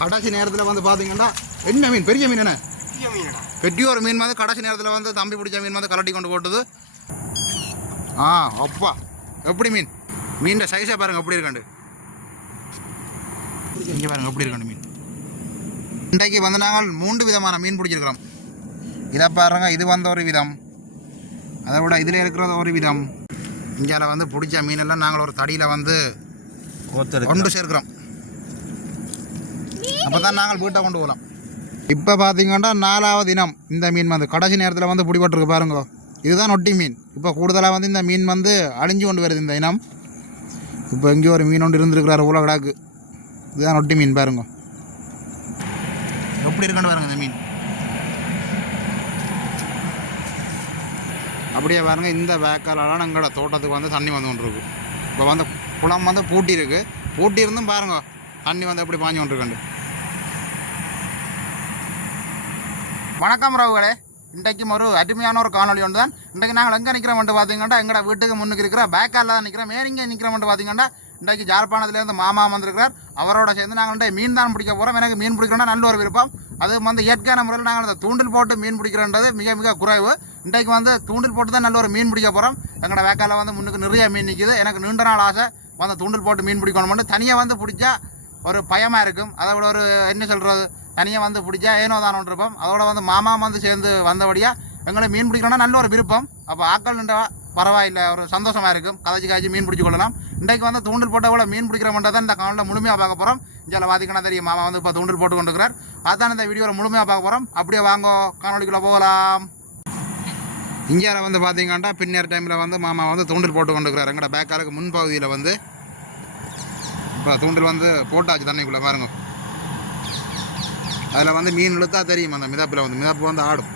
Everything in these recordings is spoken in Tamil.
கடைசி நேரத்தில் வந்து பார்த்தீங்கன்னா என்ன மீன், பெரிய மீன் என்ன, பெரிய ஒரு மீன் வந்து கடைசி நேரத்தில் வந்து தம்பி பிடிச்ச மீன் வந்து கலட்டி கொண்டு போட்டது. அப்பா எப்படி மீன், மீன் சைஸை பாருங்க எப்படி இருக்காண்டு, இங்கே பாருங்க எப்படி இருக்காண்டு மீன். இன்றைக்கு வந்து நாங்கள் 3 விதமான மீன் பிடிச்சிருக்கிறோம். இதை பாருங்க, இது வந்து ஒரு விதம், அதை விட இதில் இருக்கிறது ஒரு விதம். இந்தியாவில் வந்து பிடிச்ச மீனெல்லாம் நாங்கள் ஒரு தடியில் வந்து கொண்டு சேர்க்கிறோம். அப்போ தான் நாங்கள் வீட்டை கொண்டு போகலாம். இப்போ பார்த்தீங்கன்னா 4வது தினம் இந்த மீன் வந்து கடைசி நேரத்தில் வந்து பிடிபட்டுருக்கு பாருங்க. இதுதான் நொட்டி மீன். இப்போ கூடுதலாக வந்து இந்த மீன் வந்து அழிஞ்சு கொண்டு வருது இந்த இனம். இப்போ எங்கேயோ ஒரு மீன் ஒன்று இருந்துருக்கிறார் உலகடாக்கு. இதுதான் நொட்டி மீன் பாருங்க எப்படி இருக்குன்னு பாருங்க. இந்த மீன் அப்படியே பாருங்க. இந்த வேக்காலெல்லாம் எங்களோட தோட்டத்துக்கு வந்து தண்ணி வந்து கொண்டு இருக்கு. இப்போ வந்து குளம் வந்து பூட்டி இருக்கு. பூட்டி இருந்தும் பாருங்க தண்ணி வந்து எப்படி பாஞ்சு கொண்டிருக்கண்டு. வணக்கம் ரவுகளே, இன்றைக்கும் ஒரு அருமையான ஒரு காணொலி ஒன்று தான். இன்றைக்கு நாங்கள் எங்கே நிற்கிறோம்ட்டு பார்த்தீங்கன்னா எங்களோட வீட்டுக்கு முன்னுக்கு இருக்கிற பேக்காலில் தான் நிற்கிறோம். இங்கே நிற்கிறோம்ட்டு பார்த்தீங்கன்னா இன்றைக்கு ஜாழ்ப்பாணத்துலேருந்து மாமா வந்திருக்கிறார். அவரோட சேர்ந்து நாங்கள் மீன் தான் பிடிக்க போகிறோம். எனக்கு மீன் பிடிக்கிறோன்னா நல்ல ஒரு விருப்பம். அது வந்து இயற்கையான முறையில் நாங்கள் அந்த தூண்டில் போட்டு மீன் பிடிக்கிறன்றது மிக மிக குறைவு. இன்றைக்கு வந்து தூண்டில் போட்டு தான் நல்ல ஒரு மீன் பிடிக்க போகிறோம். எங்களோட வேக்காலில் வந்து முன்னுக்கு நிறைய மீன் நிற்கிது. எனக்கு நீண்ட நாள் ஆசை வந்து தூண்டில் போட்டு மீன் பிடிக்கணும்னு. தனியாக வந்து பிடிச்சா ஒரு பயமாக இருக்கும். அதை விட ஒரு என்ன சொல்கிறது, தனியாக வந்து பிடிச்சா ஏனோ தானோ இருப்போம். அதோட வந்து மாமா வந்து சேர்ந்து வந்தபடியாக எங்களை மீன் பிடிக்கணும்னா நல்ல ஒரு விருப்பம். அப்போ ஆக்கள் நின்றா பரவாயில்லை, ஒரு சந்தோஷமாக இருக்கும். கதைச்சி மீன் பிடிச்சி கொள்ளலாம். இன்றைக்கு வந்து தூண்டில் போட்ட கூட மீன் பிடிக்கிறவன்றது தான் இந்த காணொலியில் முழுமையாக பார்க்க போகிறோம். இங்கே பார்த்திங்கன்னா தெரியும், மாமா வந்து இப்போ தூண்டில் போட்டு கொண்டுக்கிறார். அதான் இந்த வீடியோவில் முழுமையாக பார்க்க போகிறோம். அப்படியே வாங்க காணொலிக்குள்ளே போகலாம். இந்தியாவில் வந்து பார்த்திங்கன்னா பின்னர் டைமில் வந்து மாமா வந்து தூண்டில் போட்டு கொண்டுக்கிறார். எங்களோட பேக்காலுக்கு முன்பகுதியில் வந்து இப்போ தூண்டில் வந்து போட்டாச்சு தண்ணிக்குள்ளே பாருங்க. அதில் வந்து மீன் இழுத்தா தெரியும், அந்த மிதப்பில் வந்து மிதப்பு வந்து ஆடும்.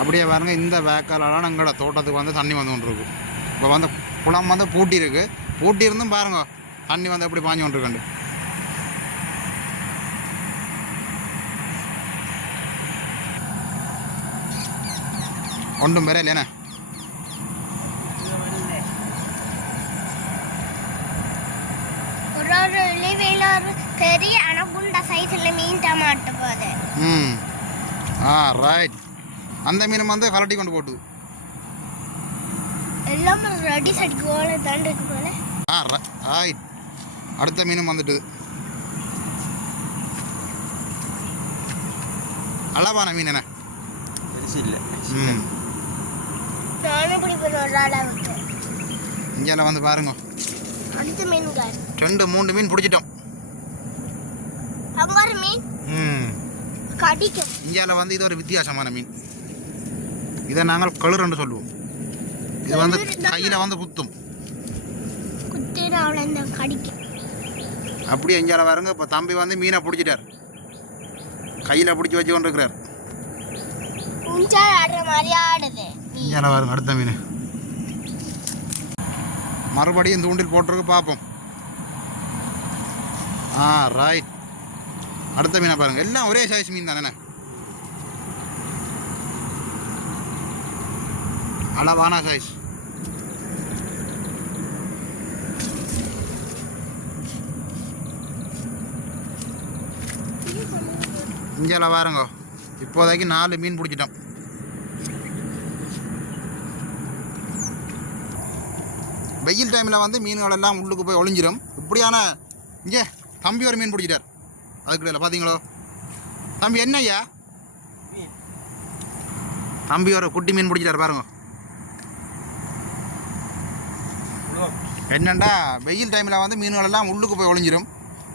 அப்படியே பாருங்க, இந்த வேக்காலெல்லாம் எங்களோட தோட்டத்துக்கு வந்து தண்ணி வந்து கொண்டிருக்கு. இப்போ வந்து குளம் வந்து பூட்டி இருக்கு. பூட்டி இருந்தும் பாருங்க தண்ணி வந்து எப்படி பாஞ்சு கொண்டிருக்கண்டு. ஒன்றும் பெரிய இல்லைண்ணே. பெரிய அனகுண்டா சைஸ்ல மீன் டமாட்டோ போகுது. ரைட். அந்த மீன் வந்து கலட்டி கொண்டு போட்டு எல்லாம் ரெடி சைடு கோல தாண்டிக்கு போல. ரைட். அடுத்த மீனும் வந்துட்டு அளவான மீன் என்ன பெருசு இல்லை. இங்கே வந்து பாருங்க, அடுத்த மீன்கள் 2-3 மீன் பிடிச்சிட்டோம். இந்தியாவில் வந்து இது ஒரு வித்தியாசமான மீன். இதை நாங்கள் கழுறன்னு சொல்லுவோம். இது வந்து கையில் வந்து குத்தும். அப்படியே இந்தியாவில் பாருங்க. இப்போ தம்பி வந்து மீனை பிடிச்சிட்டார், கையில் பிடிச்சி வச்சு கொண்டு இருக்கிறார். இந்தியாவில் பாருங்க அடுத்த மீன். மறுபடியும் தூண்டில் போட்டிருக்கு, பார்ப்போம். ரைட். அடுத்த மீனை பாருங்க, எல்லாம் ஒரே சைஸ் மீன் தானே, அளவான சைஸ். இங்கே பாருங்க, இப்போதைக்கு 4 மீன் பிடிச்சிட்டோம். வெயில் டைமில் வந்து மீன்கள் எல்லாம் உள்ளுக்கு போய் ஒளிஞ்சிடும். இப்படியான இங்கே தம்பி ஒரு மீன் பிடிச்சிட்டார். அதுக்குள்ள பார்த்தீங்களோ தம்பி, என்ன ஐயா தம்பி ஒரு குட்டி மீன் பிடிச்சிட்டார் பாருங்க. என்னண்டா வெயில் டைமில் வந்து மீன்கள் எல்லாம் உள்ளுக்கு போய் ஒளிஞ்சிடும்.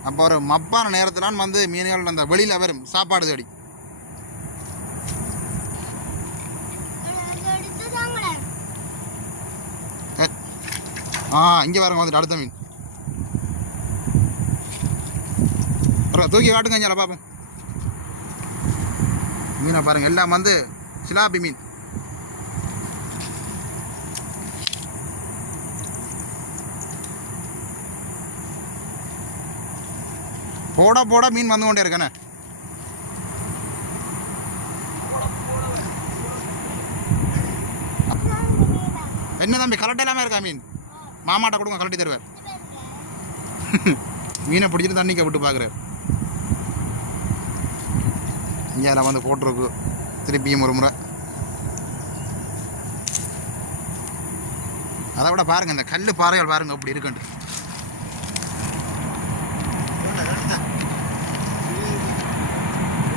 அப்போ ஒரு மப்பான நேரத்திலான் வந்து மீன்கள் அந்த வெளியில் வரும் சாப்பாடு தேடி. இங்கே பாருங்க வந்துட்டு அடுத்த மீன். தூக்கி காட்டுங்க இங்கே பார்ப்போம். மீனை பாருங்கள், எல்லாம் வந்து சிலாப்பி மீன். போட போட மீன் வந்து கொண்டே இருக்கண்ணே. என்ன தம்பி கலட்டி எல்லாமே இருக்கா மீன்? மாமாட்ட கொடுங்க, கலட்டி தருவார். மீனை பிடிச்சிட்டு தண்ணிக்க விட்டு பார்க்குறாரு. இங்கே நான் வந்து போட்டிருக்கு திருப்பியும் ஒரு முறை. அதை விட பாருங்கள், இந்த கல் பாறைகள் பாருங்கள் அப்படி இருக்குண்டு.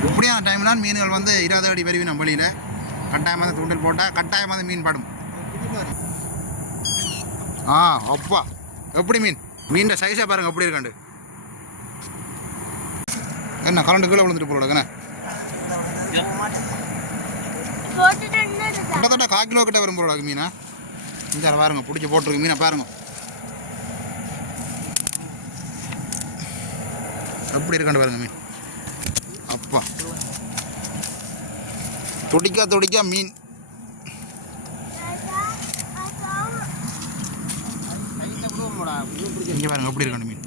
இப்படியான டைம்லாம் மீன்கள் வந்து 20 அடி வருவி நம்ம வழியில் கட்டாயம் வந்து தூண்டில் போட்டால் கட்டாயம் வந்து மீன் படும். அப்பா எப்படி மீன் சைஸாக பாருங்கள் எப்படி இருக்காண்டு. என்ன கரண்ட் கீழே விழுந்துட்டு போலடா கிட்டத்தட்ட 1/4 கிலோ கிட்ட வரும் போலடா மீனா. இங்கே பாருங்க பிடிச்சி போட்டிருக்கு மீனை பாருங்க எப்படி இருக்காண்டு பாருங்க மீன். அப்பா துடிக்கா மீன். இங்கே பாருங்க எப்படி இருக்காண்டு மீன்.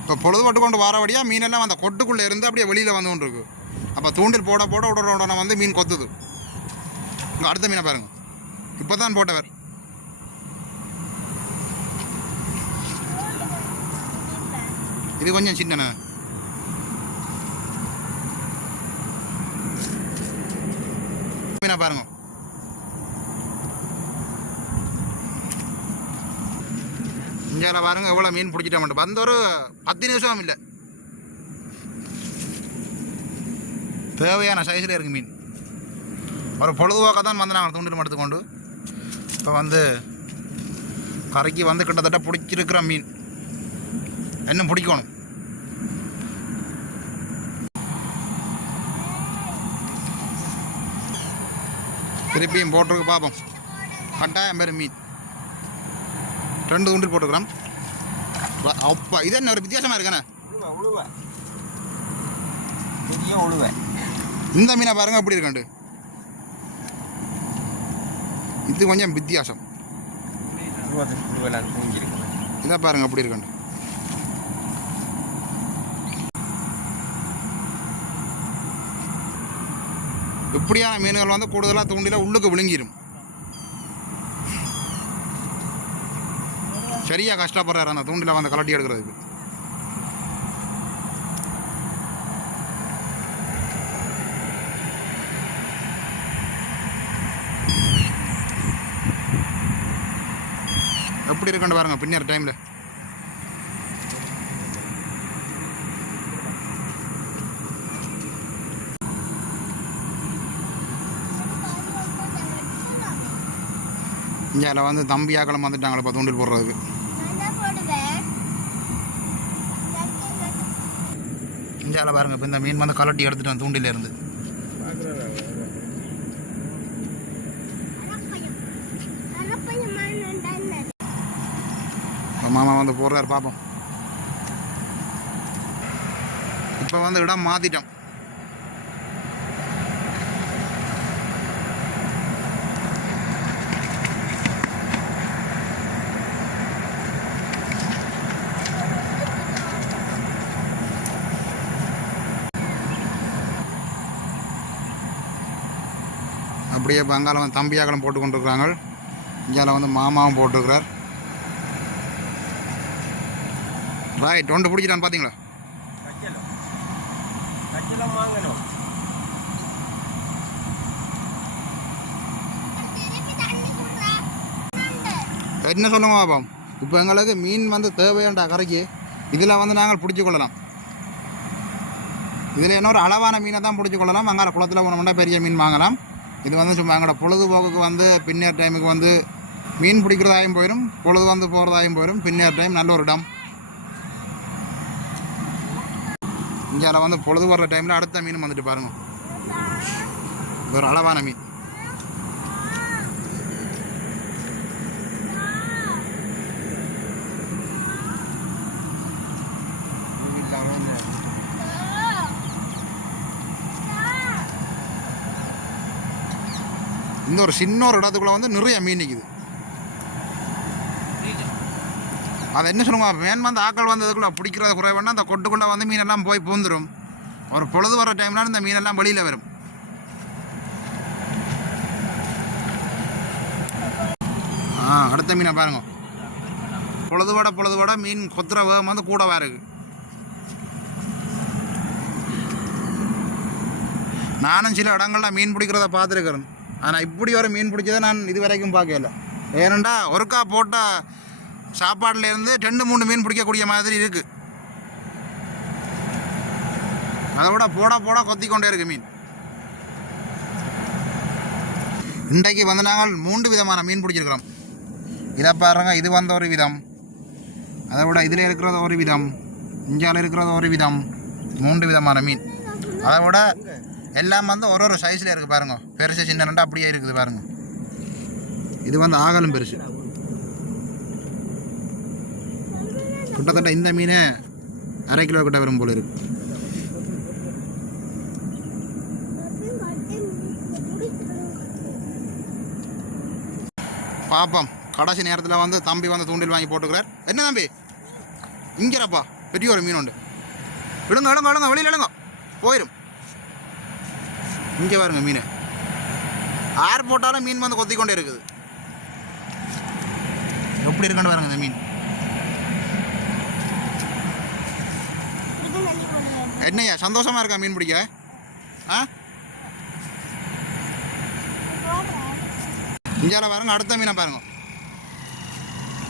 இப்போ பொழுதுபட்டு கொண்டு வரபடியாக மீனெல்லாம் அந்த கொட்டுக்குள்ளே இருந்து அப்படியே வெளியில் வந்து கொண்டு இருக்கு. அப்போ தூண்டில் போட உடனே வந்து மீன் கொத்துது. இங்கே அடுத்த மீனை பாருங்க, இப்போ தான் போட்டவர். இது கொஞ்சம் சின்னண்ணா. மீனை பாருங்க. இங்கே பாருங்க எவ்வளோ மீன் பிடிச்சிட்டா மட்டும் வந்த ஒரு 10 நிமிஷம் இல்லை. தேவையான சைஸில் இருக்குது மீன். ஒரு பொழுதுபோக்காக தான் வந்து நாங்கள் தூண்டில் எடுத்துக்கொண்டு இப்போ வந்து கரைக்கு வந்து கிட்டத்தட்ட பிடிச்சிருக்கிற மீன் இன்னும் பிடிக்கணும். திருப்பியும் போட்டிருக்கு பார்ப்போம். கட்டாயம் பேர் மீன் 2 தூண்டில் போட்டுக்கிறோம். அப்பா இது என்ன ஒரு வித்தியாசமாக இருக்கண்ணே. இந்த மீனை பாருங்க எப்படி இருக்காண்டு. இது கொஞ்சம் வித்தியாசம். இதை பாருங்க அப்படி இருக்காண்டு. இப்படியான மீன்கள் வந்து கூடுதலாக தூண்டில உள்ளுக்கு விழுங்கிடும். சரியா கஷ்டப்படுறாரு அந்த தூண்டில வந்து கலட்டி எடுக்கிறதுக்கு. எப்படி இருக்காண்டு பாருங்க பின்னர் டைமில். இங்கே வந்து தம்பியாக்களும் வந்துட்டாங்களே இப்போ தூண்டில் போடுறதுக்கு. இஞ்சால பாருங்க இப்போ இந்த மீன் வந்து கலட்டி எடுத்துட்டோம் தூண்டில இருந்து. மாமா வந்து போடுறாரு பார்ப்போம். இப்போ வந்து இடம் மாற்றிட்டோம். அப்படியே பங்காளம் வந்து தம்பியாக்களும் போட்டு கொண்டிருக்கிறாங்க. இங்கே வந்து மாமாவும் போட்டிருக்கிறார். ரைட் ஒன்று பிடிச்சிட்டான்னு பார்த்தீங்களா. என்ன சொல்லுங்க பாப்போம். இப்போ எங்களுக்கு மீன் வந்து தேவையாண்டா கரைக்கு இதில் வந்து நாங்கள் பிடிச்சி கொள்ளலாம். இதில் என்ன ஒரு அளவான மீனை தான் பிடிச்சி கொள்ளலாம். அங்கே குளத்தில் போனோம்னா பெரிய மீன் வாங்கலாம். இது வந்து சும்மா எங்களோட பொழுதுபோக்குக்கு வந்து பின்னர் டைமுக்கு வந்து மீன் பிடிக்கிறதாயும் போயிடும், பொழுது வந்து போகிறதாயும் போயிடும். பின்னர் டைம் நல்ல ஒரு இடம். இங்கே வந்து பொழுது வர்ற டைமில் அடுத்த மீன் வந்துட்டு பாருங்க, ஒரு அளவான மீன். இந்த ஒரு சின்ன ஒரு இடத்துக்குள்ள வந்து நிறைய மீன் நிற்குது. அதை என்ன சொல்லுவாங்க, மேன் வந்து ஆக்கள் வந்ததுக்குள்ள பிடிக்கிறது குறைவானா அந்த கொட்டுக்குள்ளே வந்து மீனெல்லாம் போய் பூந்துடும். ஒரு பொழுது வர டைம்லாம் இந்த மீனெல்லாம் வெளியில் வரும். அடுத்த மீனை பாருங்க. பொழுதுபட மீன் கொத்துற வேகம் வந்து கூடவா இருக்குது. நானும் சில இடங்கள்ல மீன் பிடிக்கிறத பார்த்துருக்கிறேன். ஆனால் இப்படி ஒரு மீன் பிடிச்சதை நான் இது வரைக்கும் பார்க்கல. ஏனெண்டா ஒருக்கா போட்ட சாப்பாடுலேருந்து 2-3 மீன் பிடிக்கக்கூடிய மாதிரி இருக்குது. அதை விட போட கொத்தி கொண்டே இருக்கு மீன். இன்றைக்கு வந்து நாங்கள் 3 விதமான மீன் பிடிச்சிருக்கிறோம். இதை பாருங்க, இது வந்து ஒரு விதம், அதை விட இதில் இருக்கிறது ஒரு விதம், இஞ்சால் இருக்கிறது ஒரு விதம். 3 விதமான மீன். அதை விட எல்லாம் வந்து ஒரு சைஸில் இருக்குது பாருங்க. பெருசு சின்ன அப்படியே இருக்குது பாருங்க. இது வந்து ஆகலும் பெருசு. கிட்டத்தட்ட இந்த மீனே 1/2 கிலோ கிட்ட வரும் போல இருக்கு. பாப்போம். கடைசி நேரத்தில் வந்து தம்பி வந்து தூண்டில் வாங்கி போட்டுக்கிறார். என்ன தம்பி இங்கிறப்பா பெரிய ஒரு மீன் உண்டு. விடுங்க வெளியில் எழுங்க போயிடும். இங்கே பாருங்க மீன். ஆறு போட்டாலும் மீன் வந்து கொத்தி கொண்டே இருக்குது. எப்படி இருக்குன்னு பாருங்க இந்த மீன். என்னையா சந்தோஷமா இருக்கா மீன் பிடிக்க? இஞ்சால பாருங்க. அடுத்த மீனை பாருங்க.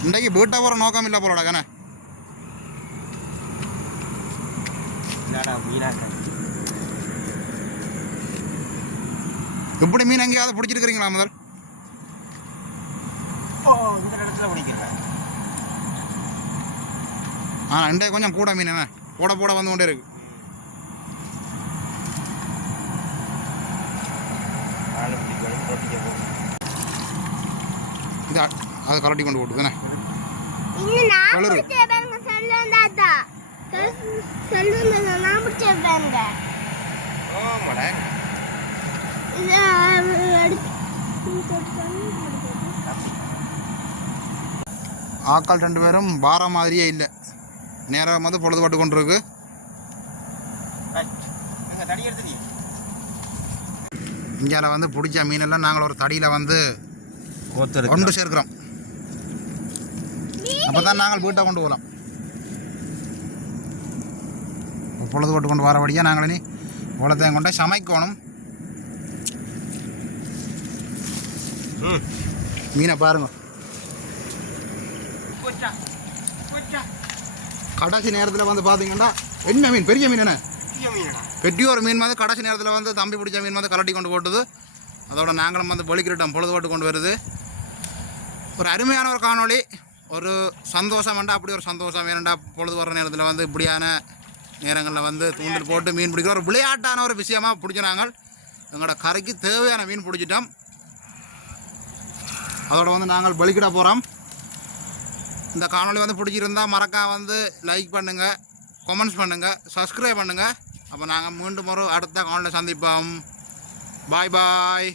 இன்றைக்கு வீட்டை போகிற நோக்கம் இல்லை போலடா கண்ணே. இப்படி மீன் எங்கேயாவது பிடிச்சிருக்கிறீங்களா முதல்? இந்த இடத்துல பிடிக்கிறேன். இன்றைக்கு கொஞ்சம் கூட மீன் என்ன போட வந்து கொண்டே இருக்கு. இது அது கலட்டி கொண்டு போட்டு தானே கலரு. ஆட்கள் 2 பேரும் பார மாதிரியே இல்லை. நேரம் வந்து பொழுதுபட்டு கொண்டு இருக்கு. இங்கே வந்து பிடிச்ச மீனெல்லாம் நாங்கள் ஒரு தடியில் வந்து கொண்டு சேர்க்கிறோம். அப்போ தான் நாங்கள் வீட்டை கொண்டு போகலாம். பொழுதுபட்டு கொண்டு வரபடியாக நாங்கள் இனி உலகத்தையும் கொண்டு சமைக்கணும். மீனை பாருங்க. கடைசி நேரத்தில் வந்து பார்த்தீங்கன்னா என்ன மீன், பெரிய மீன் என்ன பெரிய ஒரு மீன் வந்து கடைசி நேரத்தில் வந்து தம்பி பிடிச்ச மீன் வந்து கலட்டி கொண்டு போட்டுது. அதோட நாங்களும் வந்து வெளிக்கிட்டோம். பொழுதுபட்டு கொண்டு வருது. ஒரு அருமையான ஒரு காணொளி. ஒரு சந்தோஷம் வேண்டாம், அப்படி ஒரு சந்தோஷம் வேணுண்டா. பொழுது வர நேரத்தில் வந்து இப்படியான நேரங்களில் வந்து தூண்டில் போட்டு மீன் பிடிக்கிற ஒரு விளையாட்டான ஒரு விஷயமாக பிடிச்சோம். நாங்கள் எங்களோட கரைக்கு தேவையான மீன் பிடிச்சிட்டோம். அதோட வந்து நாங்கள் வெளிக்கிட போகிறோம். இந்த காணொளி வந்து பிடிச்சிருந்தால் மறக்காம வந்து லைக் பண்ணுங்கள், கமெண்ட்ஸ் பண்ணுங்கள், சப்ஸ்கிரைப் பண்ணுங்கள். அப்போ நாங்கள் மீண்டும் ஒரு அடுத்த காணொளியில் சந்திப்போம். பாய் பாய்.